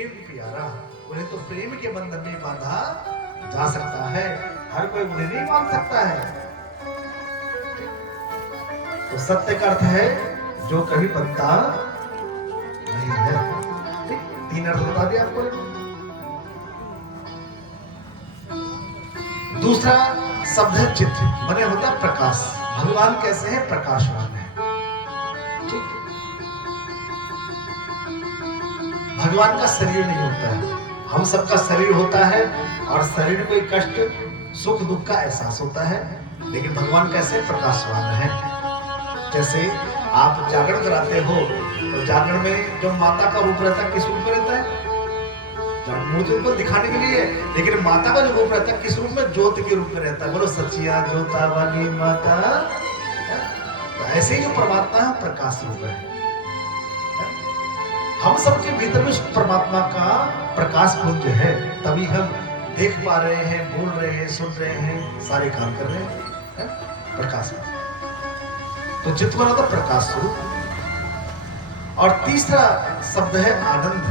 प्रेम प्यारा, उन्हें तो प्रेम के बंधन में बांधा जा सकता है, हर कोई उन्हें नहीं मान सकता है। तो सत्य का अर्थ है जो कभी बनता नहीं है। ठीक, 3 अर्थ बता दिया आपको। दूसरा शब्द है चित्र, माने होता है प्रकाश। भगवान कैसे है? प्रकाशवान है। ठीक, भगवान का शरीर नहीं होता है, हम सबका शरीर होता है और शरीर में कोई कष्ट सुख दुख का एहसास होता है, लेकिन भगवान कैसे? प्रकाशवान है। जैसे आप जागरण कराते हो तो जागरण में जो माता का रूप रहता है किस रूप में रहता है? मूर्ति को दिखाने के लिए, लेकिन माता का जो रूप रहता है किस रूप में? ज्योति के रूप में रहता है। बोलो सचिया ज्योता वाली माता। तो ऐसे ही जो परमात्मा है प्रकाश रूप है। हम सबके भीतर में परमात्मा का प्रकाश पुंज है, तभी हम देख पा रहे हैं, बोल रहे हैं, सुन रहे हैं, सारे काम कर रहे हैं। प्रकाश में तो चित्त बना तो प्रकाश स्वरूप। और तीसरा शब्द है आनंद।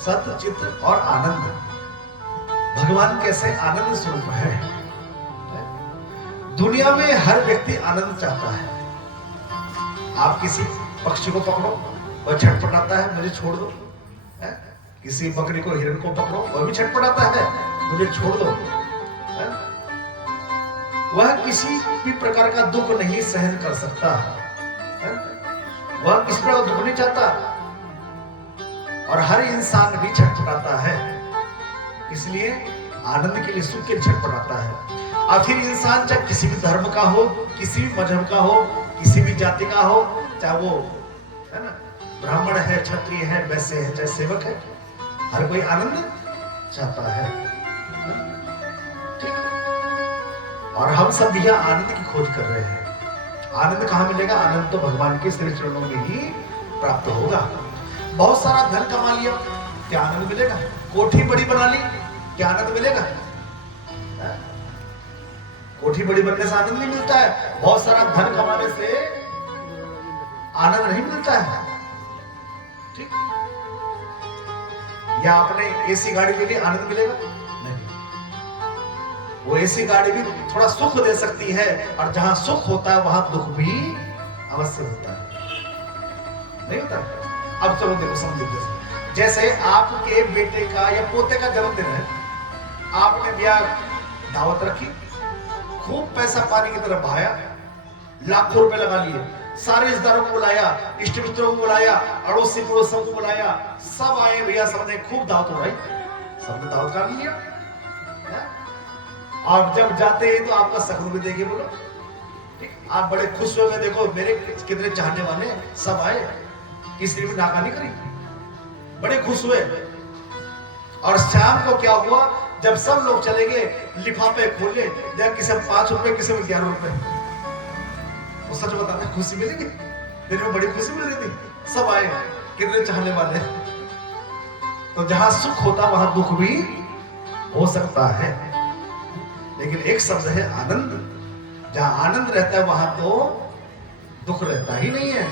सत्य, चित्त और आनंद। भगवान कैसे? आनंद स्वरूप है। दुनिया में हर व्यक्ति आनंद चाहता है। आप किसी पक्षी को पकड़ो, वह छटपटाता है, मुझे छोड़ दो। किसी बकरी को, हिरण को पकड़ो, वह भी छटपटाता है, मुझे छोड़ दो। वह किसी भी प्रकार का दुख नहीं सहन कर सकता, वह किसी प्रकार का दुख नहीं चाहता। और हर इंसान भी छटपटाता है, इसलिए आनंद के लिए, सुख के लिए छटपटाता है। आखिर इंसान चाहे किसी भी धर्म का हो, किसी भी मजहब का हो, किसी भी जाति का हो, चाहे वो है ना ब्राह्मण है, क्षत्रिय है, वैश्य है, चाहे सेवक है, हर कोई आनंद चाहता है। ठीक, और हम सब भी आनंद की खोज कर रहे हैं। आनंद कहां मिलेगा? आनंद तो भगवान के श्री चरणों में ही प्राप्त होगा। बहुत सारा धन कमा लिया, क्या आनंद मिलेगा? कोठी बड़ी बना ली, क्या आनंद मिलेगा? कोठी बड़ी बनने से आनंद नहीं मिलता है, बहुत सारा धन कमाने से आनंद नहीं मिलता है। ठीक, या आपने एसी गाड़ी ले ली, आनंद मिलेगा? नहीं। वो एसी गाड़ी भी थोड़ा सुख दे सकती है, और जहां सुख होता है वहां दुख भी अवश्य होता है, नहीं होता है? अब चलो देखो, समझो, जैसे आपके बेटे का या पोते का जन्मदिन है, आपने ब्याह दावत रखी, खूब पैसा पानी की तरफ बहाया, लाखों रुपए लगा लिए, सारे रिश्तेदारों को बुलाया, इष्ट मित्रों को बुलाया, अड़ोसी पड़ोसियों को बुलाया, सब आए भैया, सबने खूब दावत उड़ाई, सबने दावत कर लिया। और जब जाते हैं तो आपका शक्ल भी देखिए, बोलो ठीक, आप बड़े खुश हो गए, देखो मेरे कितने चाहने वाले सब आए, किसी ने नाकानी करी, बड़े खुश हुए। और शाम को क्या हुआ? जब सब लोग चले गए, लिफाफे खोले, जब किसी में 5 रुपए, किसी में 11 रुपए, वो सच बताना, खुशी मिलेगी, दिन में बड़ी खुशी मिल रही थी, सब आए, कितने चाहने वाले। तो जहां सुख होता वहां दुख भी हो सकता है, लेकिन एक शब्द है आनंद। जहां आनंद रहता है वहां तो दुख रहता ही नहीं है।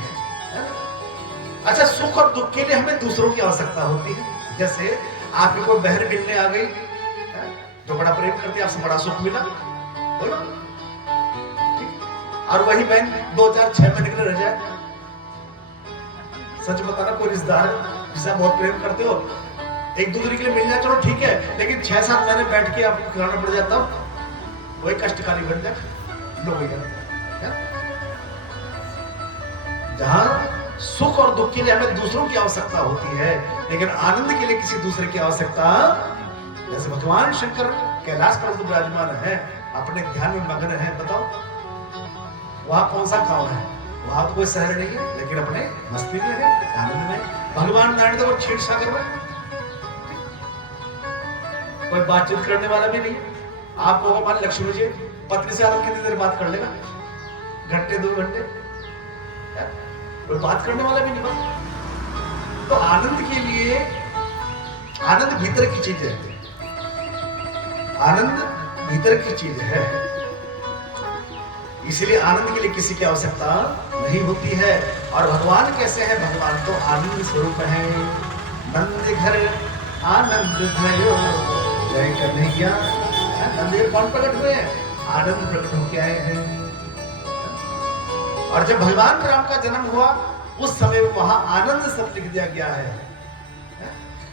अच्छा, सुख और दुख के लिए हमें दूसरों की आवश्यकता होती है। जैसे आपकी कोई बहन मिलने आ गई, जो बड़ा प्रेम करती है, आपसे बड़ा सुख मिला, बोलो, और वही बहन 2, 4, 6 महीने के लिए रह जाए। सच बताना, कोई रिश्तेदार जिसे आप बहुत प्रेम करते हो, एक दूसरे के लिए मिल जाए, चलो ठीक है, लेकिन 6-7 महीने बैठ के आपको खिलाना पड़ जाता, वही कष्टकारी बन जाए। जहां सुख और दुख के लिए हमें दूसरों की आवश्यकता होती है, लेकिन आनंद के लिए किसी दूसरे की आवश्यकता। जैसे भगवान शंकर कैलाश पर विराजमान है, अपने ध्यान में मग्न है, बताओ वहां कौन सा गांव है? वहां तो कोई शहर नहीं है, लेकिन अपने मस्ती में है, आनंद में। भगवान नारायण तो क्षीर सागर में, कोई बातचीत करने वाला भी नहीं। आप लोगों मान लक्ष्मी जी पत्नी से आप कितनी देर बात कर लेगा? घंटे 2 घंटे, कोई बात करने वाला भी नहीं। तो आनंद के लिए, आनंद भीतर की चीज है, आनंद भीतर की चीज है, इसलिए आनंद के लिए किसी की आवश्यकता नहीं होती है। और भगवान कैसे हैं? भगवान तो आनंद स्वरूप है। नंद घर आनंद भयो जय कन्हैया। नंदीर कौन प्रकट हुए हैं? आनंद प्रकट होके आए हैं। और जब भगवान राम का जन्म हुआ उस समय वहां आनंद सब लिख दिया गया है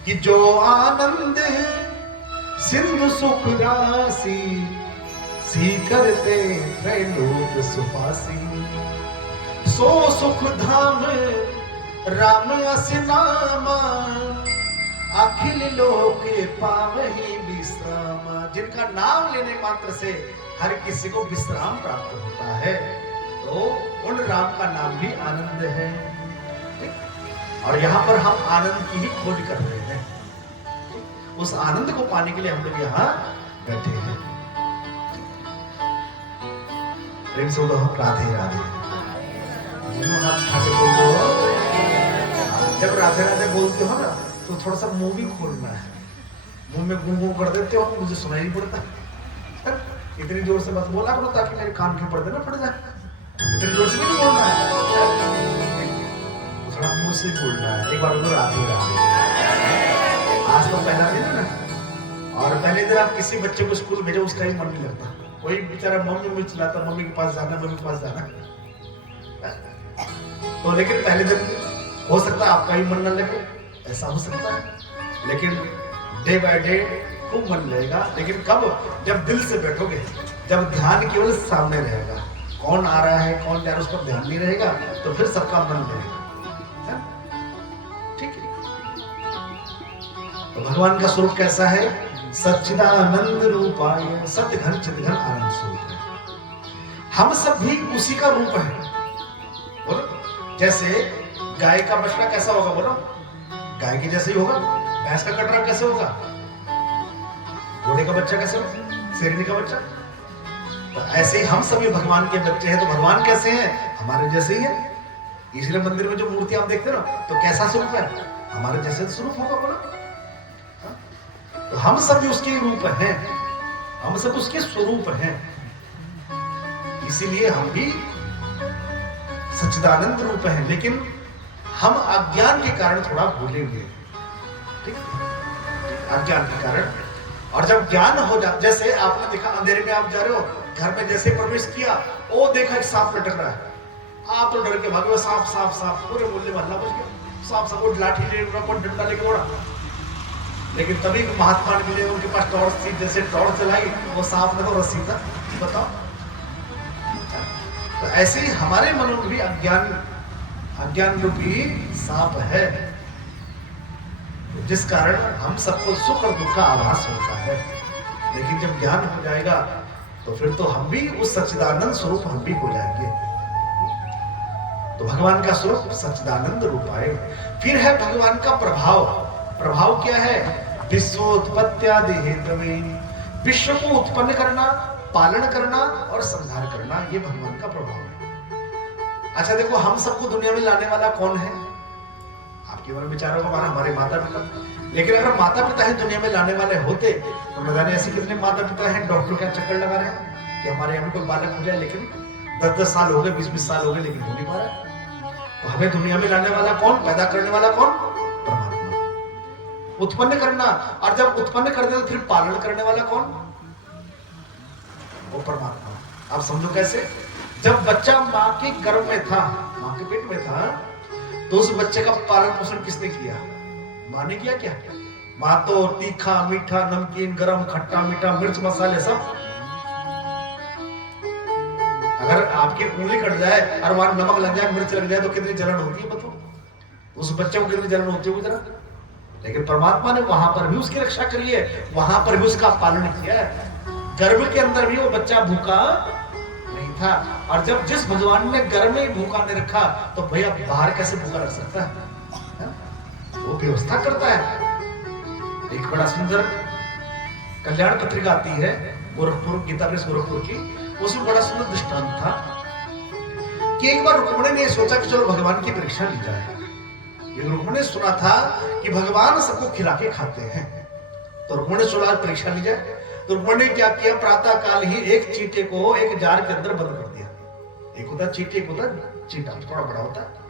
कि जो आनंद सिंधु सुख राशि सी करते त्रैलोक सुपासी सो सुख धाम राम असनामा अखिल लोक पावहि विश्राम। जिनका नाम लेने मात्र से हर किसी को विश्राम प्राप्त होता है, तो उन राम का नाम भी आनंद है। और यहां पर हम आनंद की ही खोज कर रहे हैं। उस आनंद को पाने के लिए हम लोग यहां बैठे हैं। प्रेम से बोलो राधे राधे। जब राधे राधे बोलते हो ना तो थोड़ा सा मुंह भी खोलना है। मुंह में गुम गुम कर देते हो, मुझे सुनाई नहीं पड़ता। इतनी जोर से मत बोला करो ताकि मेरे कान के पर्दे ना फट जाए। इतनी जोर से नहीं बोलना है, थोड़ा मुंह से बोलना है। एक बार बोलो राधे राधे। आज तो पहला दिन है ना, और पहले दिन आप किसी बच्चे को स्कूल भेजो उसका ही मन नहीं लगता। कोई बेचारा मम्मी में चिल्लाता, मम्मी के पास जाना, मम्मी के पास जाना। तो लेकिन पहले दिन हो सकता है आपका ही मन न लगे, ऐसा हो सकता है। लेकिन डे बाय डे खूब मन लगेगा। लेकिन कब? जब दिल से बैठोगे, जब ध्यान केवल सामने रहेगा, कौन आ रहा है कौन जा रहा है उस पर ध्यान नहीं रहेगा, तो फिर सबका मन लगेगा। ठीक है। तो भगवान का स्वरूप कैसा है? सच्चिदानंद रूपाय सत्य घन चित घन आनंद स्वरूप है। हम सब भी उसी का रूप है। बोलो, जैसे गाय का बछड़ा कैसा होगा? बोलो, गाय के जैसे ही होगा। भैंस का कटरा कैसे होगा? घोड़े का बच्चा कैसे होगा? शेरनी का बच्चा। तो ऐसे ही हम सभी भगवान के बच्चे हैं। तो भगवान कैसे हैं? हमारे जैसे ही है। इसलिए मंदिर में जो मूर्ति आप देखते हो ना, तो कैसा स्वरूप है? हमारे जैसे स्वरूप होगा। बोलो, तो हम सब भी उसके रूप हैं, हम सब उसके स्वरूप हैं। इसीलिए हम भी सच्चिदानंद रूप हैं। लेकिन हम अज्ञान के कारण थोड़ा भूले हुए, ठीक? अज्ञान के कारण। और जब ज्ञान हो जाता, जैसे आपने देखा अंधेरे में आप जा रहे हो, घर में जैसे प्रवेश किया, वो देखा एक सांप लटक रहा है, आप तो डर के भागे। सांप सांप सांप पूरे मोहल्ले में हल्ला मच गया। सांप सब लाठी ले डंडा लेके उड़ा। लेकिन तभी महात्मा मिले, उनके पास टॉर्च थी, जैसे टॉर्च चलाई वो सांप ने तो रस्सी था। बताओ। तो ऐसे ही हमारे मनों में भी अज्ञान रूपी सांप है, जिस कारण हम सबको सुख और दुख का आभास होता है। लेकिन जब ज्ञान हो जाएगा तो फिर तो हम भी उस सच्चिदानंद स्वरूप हम भी हो जाएंगे। तो भगवान का स्वरूप सच्चिदानंद रूप आए। फिर है भगवान का प्रभाव। प्रभाव क्या है? विश्वोत्पत्त्यादि हेतु में, विश्व को उत्पन्न करना, पालन करना और संहार करना, ये भगवान का प्रभाव है। अच्छा देखो, हम सबको दुनिया में लाने वाला कौन है? आपके मन में विचार होगा हमारे माता पिता। लेकिन अगर माता पिता ही दुनिया में लाने वाले होते तो न जाने ऐसे कितने माता पिता हैं डॉक्टर का चक्कर लगा रहे हैं कि हमारे यहाँ कोई बालक हो जाए, लेकिन 10-10 साल हो गए, 20-20 साल हो गए, लेकिन हो नहीं पा रहा है। तो हमें दुनिया में लाने वाला कौन? पैदा करने वाला कौन? परमात्मा। उत्पन्न करना, और जब उत्पन्न कर दे तो फिर पालन करने वाला कौन? वो परमात्मा। आप समझो कैसे? जब बच्चा माँ के गर्भ में था, माँ के पेट में था, तो उस बच्चे का पालन पोषण किसने किया? माँ ने किया क्या? माँ तो तीखा मीठा नमकीन गरम खट्टा मीठा मिर्च मसाले सब। अगर आपकी उंगली कट जाए और वहां नमक लग जाए, मिर्च लग जाए, तो कितनी जलन होती है बताओ? उस बच्चे को कितनी जलन होती है जरा। लेकिन परमात्मा ने वहां पर भी उसकी रक्षा करी है, वहां पर भी उसका पालन किया है। गर्भ के अंदर भी वो बच्चा भूखा नहीं था। और जब जिस भगवान ने गर्भ में भूखा नहीं रखा, तो भैया बाहर कैसे भूखा रख सकता है? वो व्यवस्था करता है। एक बड़ा सुंदर कल्याण पत्रिका आती है गोरखपुर, गीता प्रेस गोरखपुर की, उसमें बड़ा सुंदर दृष्टांत था कि एक बार रुक्मिणी ने सोचा कि चलो भगवान की परीक्षा ली जाए। रुक्मिणी ने सुना था कि भगवान सबको खिला के खाते हैं, तो रुक्मिणी ने सोचा परीक्षा ली जाए। तो रुक्मिणी ने क्या किया? प्रातः काल ही एक चींटे को एक जार के अंदर बंद कर दिया। एक होता चींटे, एक होता चींटा, थोड़ा बड़ा होता है।